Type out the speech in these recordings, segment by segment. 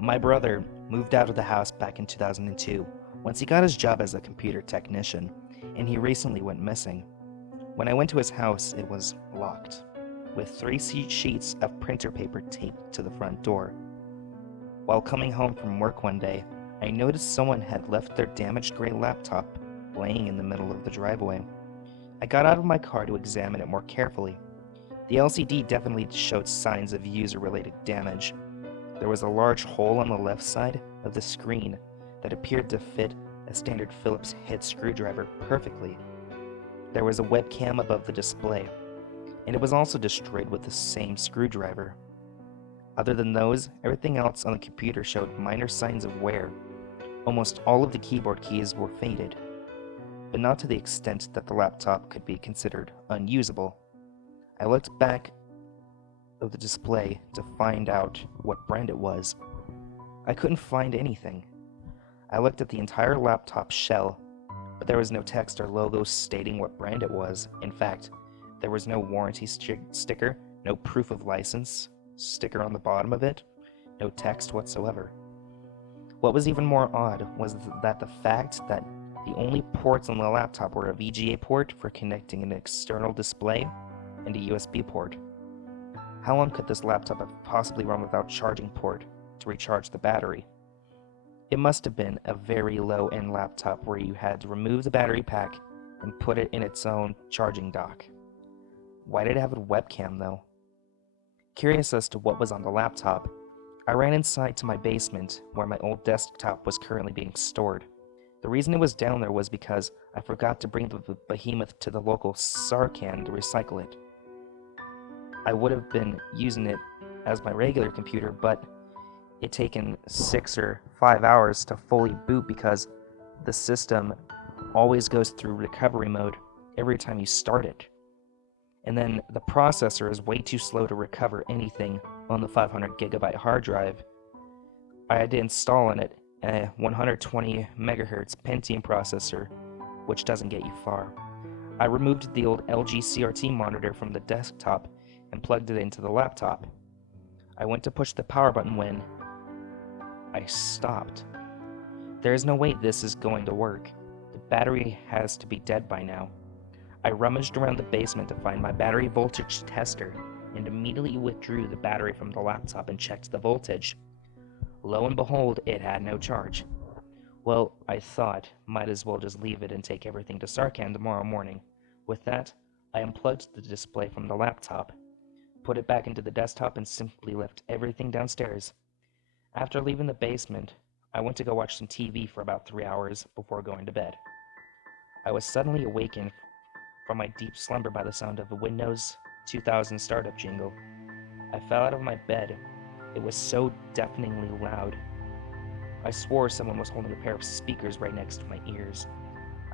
My brother moved out of the house back in 2002 once he got his job as a computer technician, and he recently went missing. When I went to his house, it was locked, with three sheets of printer paper taped to the front door. While coming home from work one day, I noticed someone had left their damaged gray laptop laying in the middle of the driveway. I got out of my car to examine it more carefully. The LCD definitely showed signs of user-related damage. There was a large hole on the left side of the screen that appeared to fit a standard Phillips head screwdriver perfectly. There was a webcam above the display, and it was also destroyed with the same screwdriver. Other than those, everything else on the computer showed minor signs of wear. Almost all of the keyboard keys were faded, but not to the extent that the laptop could be considered unusable. I looked back of the display to find out what brand it was. I couldn't find anything. I looked at the entire laptop shell, but there was no text or logo stating what brand it was. In fact, there was no warranty sticker, no proof of license sticker on the bottom of it, no text whatsoever. What was even more odd was that the fact that the only ports on the laptop were a VGA port for connecting an external display and a USB port. How long could this laptop have possibly run without charging port to recharge the battery? It must have been a very low-end laptop where you had to remove the battery pack and put it in its own charging dock. Why did it have a webcam though? Curious as to what was on the laptop, I ran inside to my basement where my old desktop was currently being stored. The reason it was down there was because I forgot to bring the behemoth to the local Sarcan to recycle it. I would have been using it as my regular computer, but it taken 6 or 5 hours to fully boot because the system always goes through recovery mode every time you start it. And then the processor is way too slow to recover anything on the 500 gigabyte hard drive. I had to install in it a 120 megahertz Pentium processor, which doesn't get you far. I removed the old LG CRT monitor from the desktop and plugged it into the laptop. I went to push the power button when I stopped. There is no way this is going to work. The battery has to be dead by now. I rummaged around the basement to find my battery voltage tester and immediately withdrew the battery from the laptop and checked the voltage. Lo and behold, it had no charge. Well, I thought, might as well just leave it and take everything to Sarcan tomorrow morning. With that, I unplugged the display from the laptop, put it back into the desktop, and simply left everything downstairs. After leaving the basement, I went to go watch some TV for about 3 hours before going to bed. I was suddenly awakened from my deep slumber by the sound of a Windows 2000 startup jingle. I fell out of my bed. It was so deafeningly loud. I swore someone was holding a pair of speakers right next to my ears.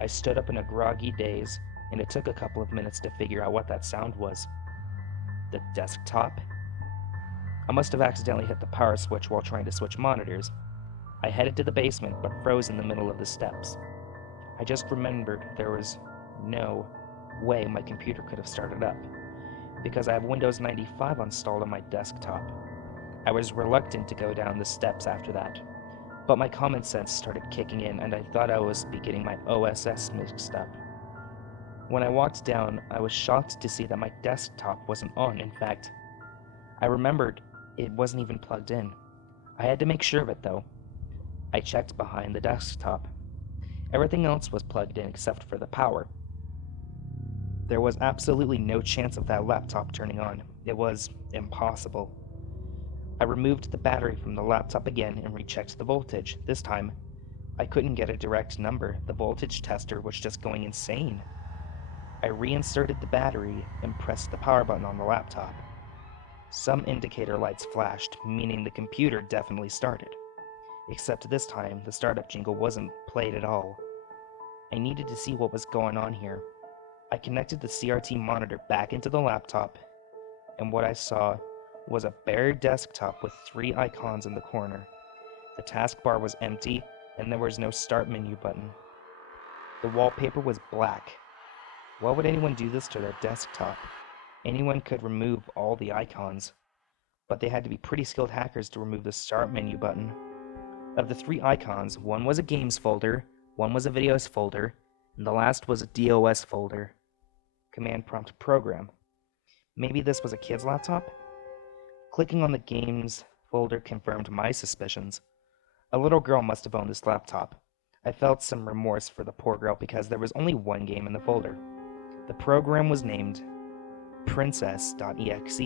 I stood up in a groggy daze, and it took a couple of minutes to figure out what that sound was. The desktop? I must have accidentally hit the power switch while trying to switch monitors. I headed to the basement, but froze in the middle of the steps. I just remembered there was no way my computer could have started up, because I have Windows 95 installed on my desktop. I was reluctant to go down the steps after that, but my common sense started kicking in, and I thought I was getting my OSS mixed up. When I walked down, I was shocked to see that my desktop wasn't on. In fact, I remembered it wasn't even plugged in. I had to make sure of it though. I checked behind the desktop. Everything else was plugged in except for the power. There was absolutely no chance of that laptop turning on. It was impossible. I removed the battery from the laptop again and rechecked the voltage. This time, I couldn't get a direct number. The voltage tester was just going insane. I reinserted the battery and pressed the power button on the laptop. Some indicator lights flashed, meaning the computer definitely started. Except this time, the startup jingle wasn't played at all. I needed to see what was going on here. I connected the CRT monitor back into the laptop, and what I saw was a bare desktop with 3 icons in the corner. The taskbar was empty, and there was no start menu button. The wallpaper was black. Why would anyone do this to their desktop? Anyone could remove all the icons. but they had to be pretty skilled hackers to remove the Start menu button. Of the 3 icons, one was a Games folder, one was a Videos folder, and the last was a DOS folder. Command Prompt Program. Maybe this was a kid's laptop? Clicking on the Games folder confirmed my suspicions. A little girl must have owned this laptop. I felt some remorse for the poor girl because there was only one game in the folder. The program was named Princess.exe.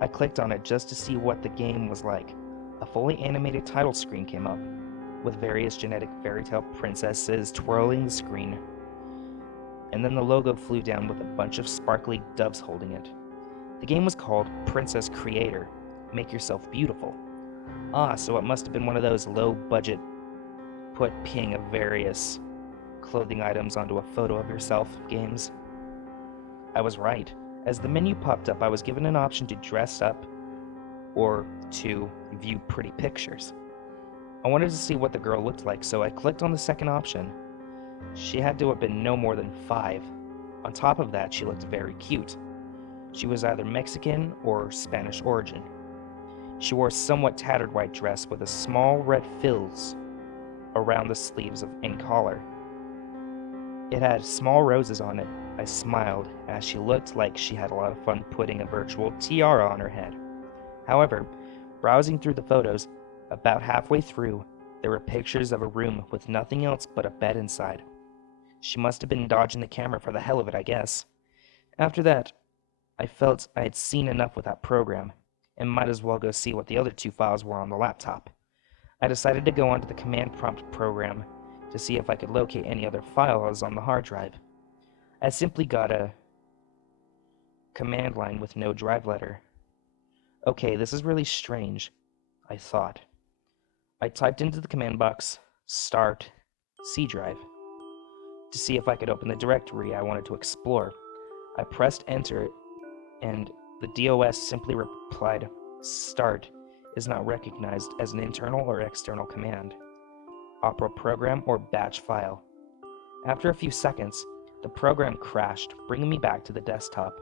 I clicked on it just to see what the game was like. A fully animated title screen came up, with various genetic fairytale princesses twirling the screen. And then the logo flew down with a bunch of sparkly doves holding it. The game was called Princess Creator, Make Yourself Beautiful. So it must have been one of those low-budget put ping of various clothing items onto a photo of yourself games. I was right. As the menu popped up, I was given an option to dress up or to view pretty pictures. I wanted to see what the girl looked like, so I clicked on the second option. She had to have been no more than 5. On top of that, she looked very cute. She was either Mexican or Spanish origin. She wore a somewhat tattered white dress with a small red frills around the sleeves and collar. It had small roses on it. I smiled as she looked like she had a lot of fun putting a virtual tiara on her head. However, browsing through the photos, about halfway through, there were pictures of a room with nothing else but a bed inside. She must have been dodging the camera for the hell of it, I guess. After that, I felt I had seen enough with that program, and might as well go see what the other 2 files were on the laptop. I decided to go onto the command prompt program to see if I could locate any other files on the hard drive. I simply got a command line with no drive letter. Okay, this is really strange, I thought. I typed into the command box, start C drive, to see if I could open the directory I wanted to explore. I pressed enter, and the DOS simply replied, start is not recognized as an internal or external command, opera program, or batch file. After a few seconds, the program crashed, bringing me back to the desktop.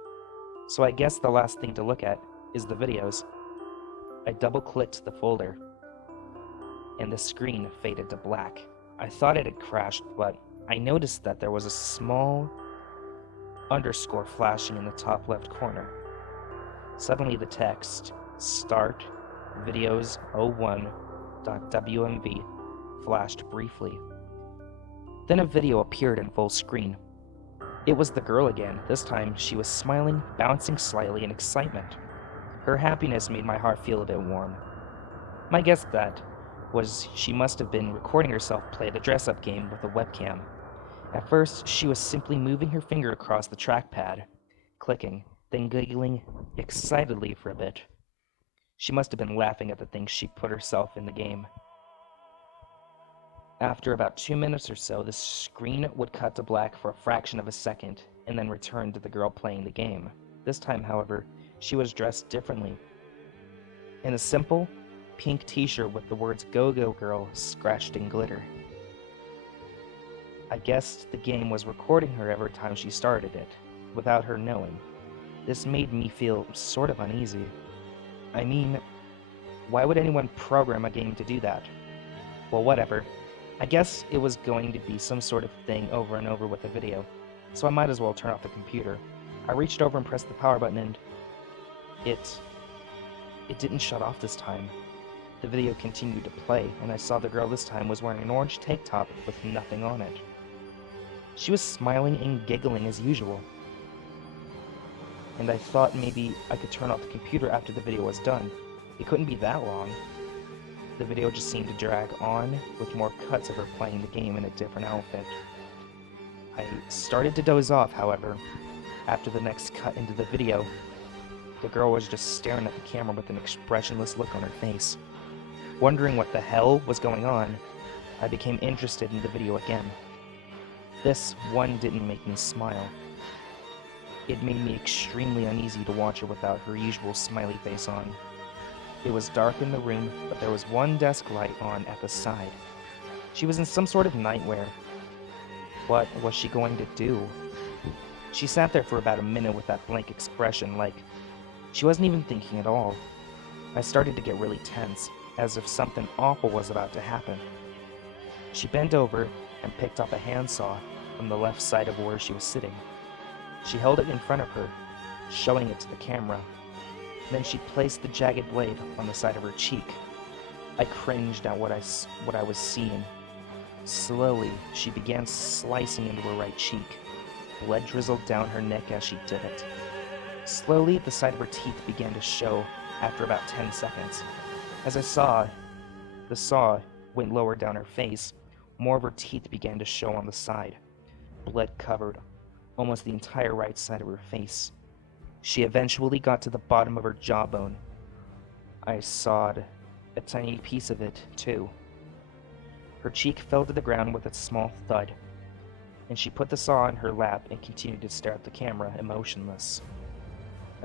So I guess the last thing to look at is the videos. I double-clicked the folder, and the screen faded to black. I thought it had crashed, but I noticed that there was a small underscore flashing in the top left corner. Suddenly the text, start videos 01.wmv, flashed briefly. Then a video appeared in full screen. It was the girl again. This time she was smiling, bouncing slightly in excitement. Her happiness made my heart feel a bit warm. My guess that was she must have been recording herself play the dress-up game with a webcam. At first, she was simply moving her finger across the trackpad, clicking, then giggling excitedly for a bit. She must have been laughing at the things she put herself in the game. After about 2 minutes or so, the screen would cut to black for a fraction of a second, and then return to the girl playing the game. This time, however, she was dressed differently. In a simple, pink t-shirt with the words "Go Go Girl" scratched in glitter. I guessed the game was recording her every time she started it, without her knowing. This made me feel sort of uneasy. I mean, why would anyone program a game to do that? Well, whatever. I guess it was going to be some sort of thing over and over with the video, so I might as well turn off the computer. I reached over and pressed the power button, and it didn't shut off this time. The video continued to play, and I saw the girl this time was wearing an orange tank top with nothing on it. She was smiling and giggling as usual, and I thought maybe I could turn off the computer after the video was done. It couldn't be that long. The video just seemed to drag on, with more cuts of her playing the game in a different outfit. I started to doze off, however. After the next cut into the video, the girl was just staring at the camera with an expressionless look on her face. Wondering what the hell was going on, I became interested in the video again. This one didn't make me smile. It made me extremely uneasy to watch her without her usual smiley face on. It was dark in the room, but there was one desk light on at the side. She was in some sort of nightwear. What was she going to do? She sat there for about a minute with that blank expression, like She wasn't even thinking at all. I started to get really tense, as if something awful was about to happen. She bent over and picked up a handsaw from the left side of where she was sitting. She held it in front of her, showing it to the camera. Then she placed the jagged blade on the side of her cheek. I cringed at what I was seeing. Slowly, she began slicing into her right cheek. Blood drizzled down her neck as she did it. Slowly, the side of her teeth began to show after about 10 seconds. As I saw, the saw went lower down her face. More of her teeth began to show on the side. Blood covered almost the entire right side of her face. She eventually got to the bottom of her jawbone. I sawed a tiny piece of it, too. Her cheek fell to the ground with a small thud, and she put the saw in her lap and continued to stare at the camera, emotionless.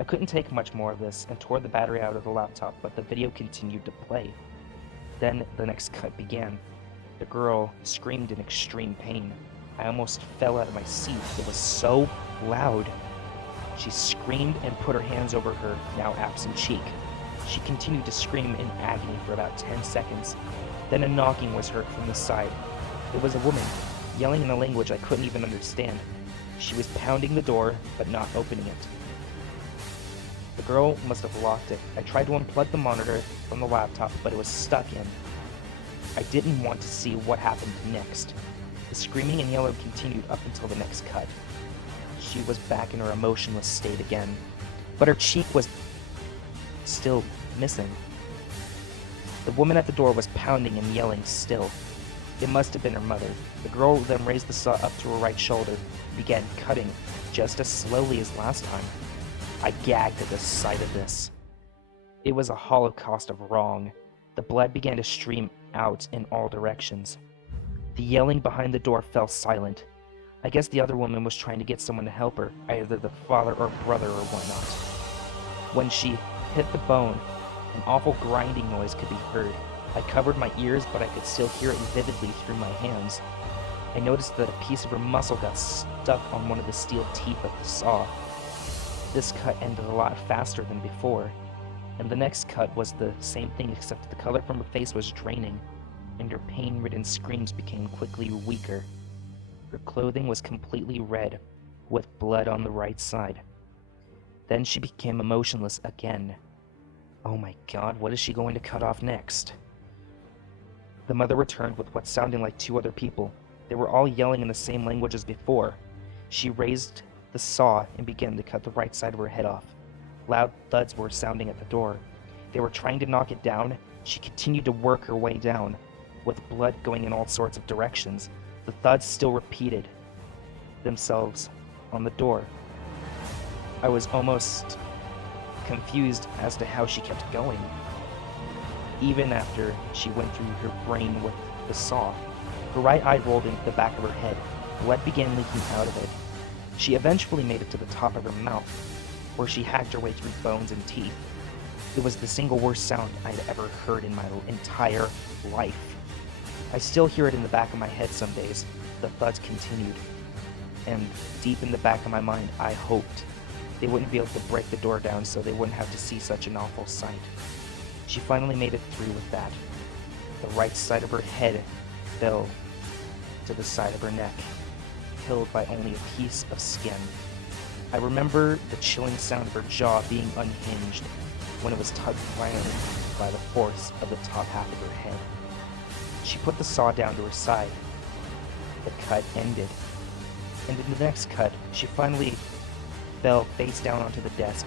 I couldn't take much more of this and tore the battery out of the laptop, but the video continued to play. Then the next cut began. The girl screamed in extreme pain. I almost fell out of my seat. It was so loud. She screamed and put her hands over her now absent cheek. She continued to scream in agony for about 10 seconds. Then a knocking was heard from the side. It was a woman, yelling in a language I couldn't even understand. She was pounding the door, but not opening it. The girl must have locked it. I tried to unplug the monitor from the laptop, but it was stuck in. I didn't want to see what happened next. The screaming and yelling continued up until the next cut. She was back in her emotionless state again, but her cheek was still missing. The woman at the door was pounding and yelling still. It must have been her mother. The girl then raised the saw up to her right shoulder and began cutting just as slowly as last time. I gagged at the sight of this. It was a holocaust of wrong. The blood began to stream out in all directions. The yelling behind the door fell silent. I guess the other woman was trying to get someone to help her, either the father or brother or whatnot. When she hit the bone, an awful grinding noise could be heard. I covered my ears, but I could still hear it vividly through my hands. I noticed that a piece of her muscle got stuck on one of the steel teeth of the saw. This cut ended a lot faster than before, and the next cut was the same thing except the color from her face was draining, and her pain-ridden screams became quickly weaker. Her clothing was completely red, with blood on the right side. Then she became emotionless again. Oh my god, what is she going to cut off next? The mother returned with what sounded like two other people. They were all yelling in the same language as before. She raised the saw and began to cut the right side of her head off. Loud thuds were sounding at the door. They were trying to knock it down. She continued to work her way down, with blood going in all sorts of directions. The thuds still repeated themselves on the door. I was almost confused as to how she kept going. Even after she went through her brain with the saw, her right eye rolled into the back of her head. Blood began leaking out of it. She eventually made it to the top of her mouth, where she hacked her way through bones and teeth. It was the single worst sound I'd ever heard in my entire life. I still hear it in the back of my head some days. The thuds continued, and deep in the back of my mind, I hoped they wouldn't be able to break the door down so they wouldn't have to see such an awful sight. She finally made it through with that. The right side of her head fell to the side of her neck, killed by only a piece of skin. I remember the chilling sound of her jaw being unhinged when it was tugged violently by the force of the top half of her head. She put the saw down to her side. The cut ended, and in the next cut, she finally fell face down onto the desk.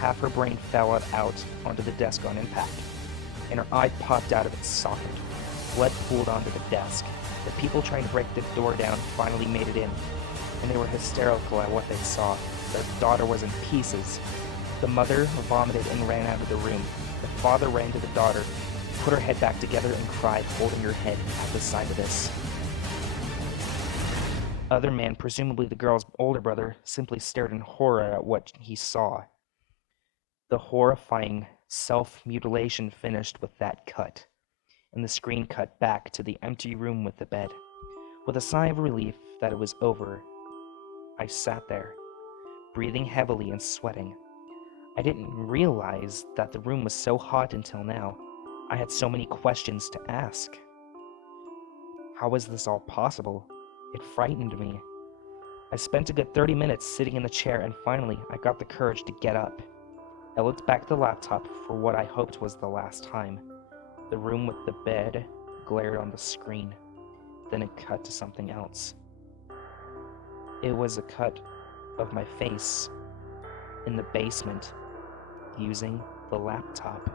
Half her brain fell out onto the desk on impact, and her eye popped out of its socket. Blood pooled onto the desk. The people trying to break the door down finally made it in, and they were hysterical at what they saw. Their daughter was in pieces. The mother vomited and ran out of the room. The father ran to the daughter, put her head back together, and cried, holding her head at the sight of this. Other man, presumably the girl's older brother, simply stared in horror at what he saw. The horrifying self-mutilation finished with that cut, and the screen cut back to the empty room with the bed. With a sigh of relief that it was over, I sat there, breathing heavily and sweating. I didn't realize that the room was so hot until now. I had so many questions to ask. How was this all possible? It frightened me. I spent a good 30 minutes sitting in the chair, and finally I got the courage to get up. I looked back at the laptop for what I hoped was the last time. The room with the bed glared on the screen. Then it cut to something else. It was a cut of my face in the basement using the laptop.